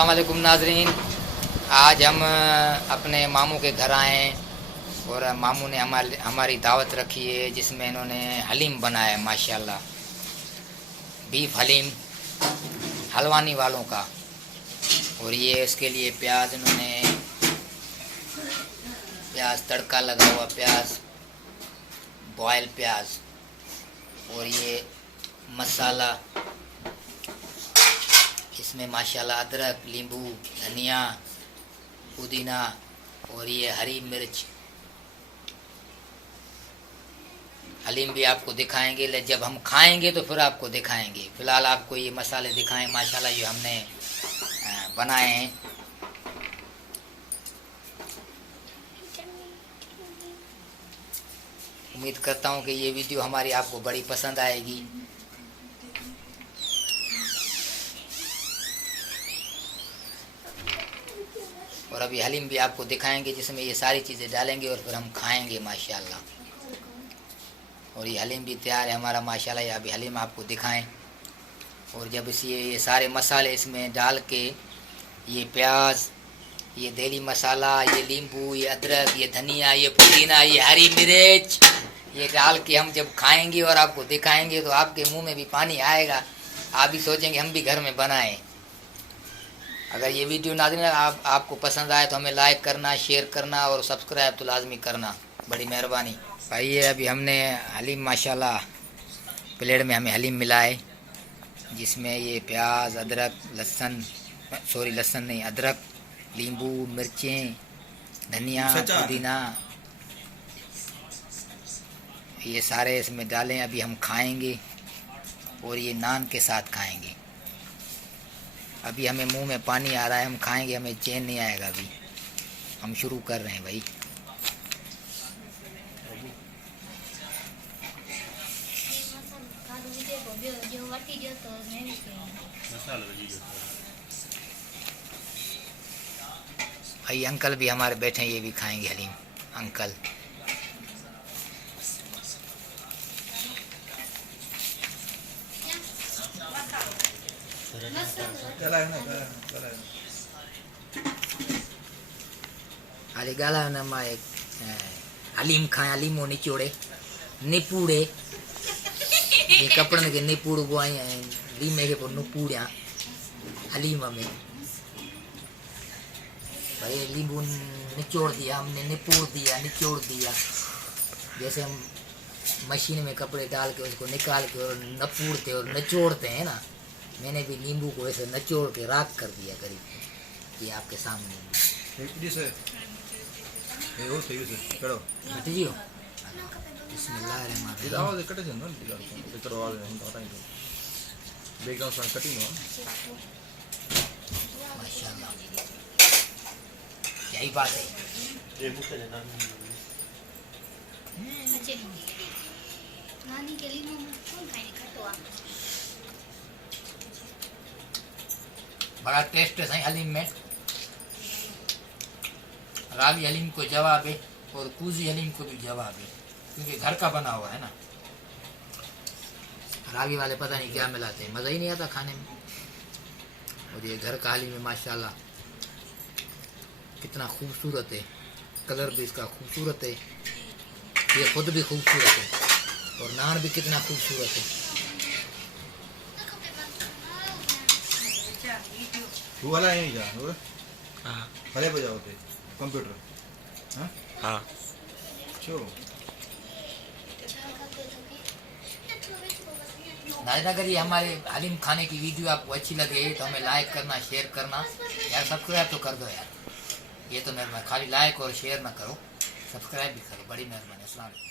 अस्सलाम वालेकुम नाजरीन। आज हम अपने मामू के घर आए हैं और मामू ने हमारी दावत रखी है जिसमें इन्होंने हलीम बनाया है माशाल्लाह। बीफ हलीम हलवानी वालों का। और ये इसके लिए प्याज इन्होंने तड़का लगा हुआ प्याज, बॉयल प्याज, और ये मसाला इसमें माशाल्लाह अदरक, नींबू, धनिया, पुदीना और ये हरी मिर्च। हलीम भी आपको दिखाएंगे, जब हम खाएंगे तो फिर आपको दिखाएंगे। फिलहाल आपको ये मसाले दिखाएं माशाल्लाह जो हमने बनाए हैं। उम्मीद करता हूँ कि ये वीडियो हमारी आपको बड़ी पसंद आएगी। और अभी हलीम भी आपको दिखाएंगे जिसमें ये सारी चीज़ें डालेंगे और फिर हम खाएंगे माशाल्लाह। और ये हलीम भी तैयार है हमारा माशाल्लाह। ये अभी हलीम आपको दिखाएं। और जब ये सारे मसाले इसमें डाल के, ये प्याज, ये देली मसाला, ये नींबू, ये अदरक, ये धनिया, ये पुदीना, ये हरी मिर्च, ये डाल के हम जब खाएंगे और आपको दिखाएंगे तो आपके मुंह में भी पानी आएगा। आप भी सोचेंगे हम भी घर में बनाएं। अगर ये वीडियो नाज़रीन आपको पसंद आए तो हमें लाइक करना, शेयर करना और सब्सक्राइब तो लाजमी करना, बड़ी मेहरबानी भाई। ये अभी हमने हलीम माशाल्लाह प्लेट में हमें हलीम मिला है जिसमें ये प्याज, अदरक, लहसुन नहीं, अदरक, नींबू, मिर्चें, धनिया, पुदीना, ये सारे इसमें डालें। अभी हम खाएंगे और ये नान के साथ खाएंगे। अभी हमें मुंह में पानी आ रहा है, हम खाएंगे हमें चैन नहीं आएगा। अभी हम शुरू कर रहे हैं भाई। भाई अंकल भी हमारे बैठे हैं, ये भी खाएंगे हलीम। अंकल अरे गाला नमा एक हलीम खाए, हलीमो निचोड़े निपूड़े ये कपड़न के निपूड़ बुआई लीमे के पर नुपूड़िया हलीम में भाई। नींबू निचोड़ दिया हमने, निचोड़ दिया। जैसे हम मशीन में कपड़े डाल के उसको निकाल के और नपूड़ते और निचोड़ते हैं ना, मैंने भी नींबू को ऐसे निचोड़ के राख कर दिया करीब। ये आपके सामने माशाल्लाह, यही बात है। बड़ा टेस्ट है सही हलीम में। रावी हलीम को जवाब है और कूजी हलीम को भी जवाब है, क्योंकि घर का बना हुआ है ना। रावी वाले पता नहीं क्या मिलाते हैं, मज़ा ही नहीं आता खाने में। और ये घर का हलीम है माशाल्लाह, कितना खूबसूरत है। कलर भी इसका खूबसूरत है, ये खुद भी खूबसूरत है और नान भी कितना खूबसूरत है। तू वाला यही जा हो? हां भले बजाओ थे कंप्यूटर। हां हां चलो नाज़रीन, अगर ये हमारे हलीम खाने की वीडियो आपको अच्छी लगे तो हमें लाइक करना, शेयर करना यार, सब्सक्राइब तो कर दो यार। ये तो मेहरबानी, खाली लाइक और शेयर ना करो, सब्सक्राइब भी करो, बड़ी मेहरबानी। अस्सलाम वालेकुम।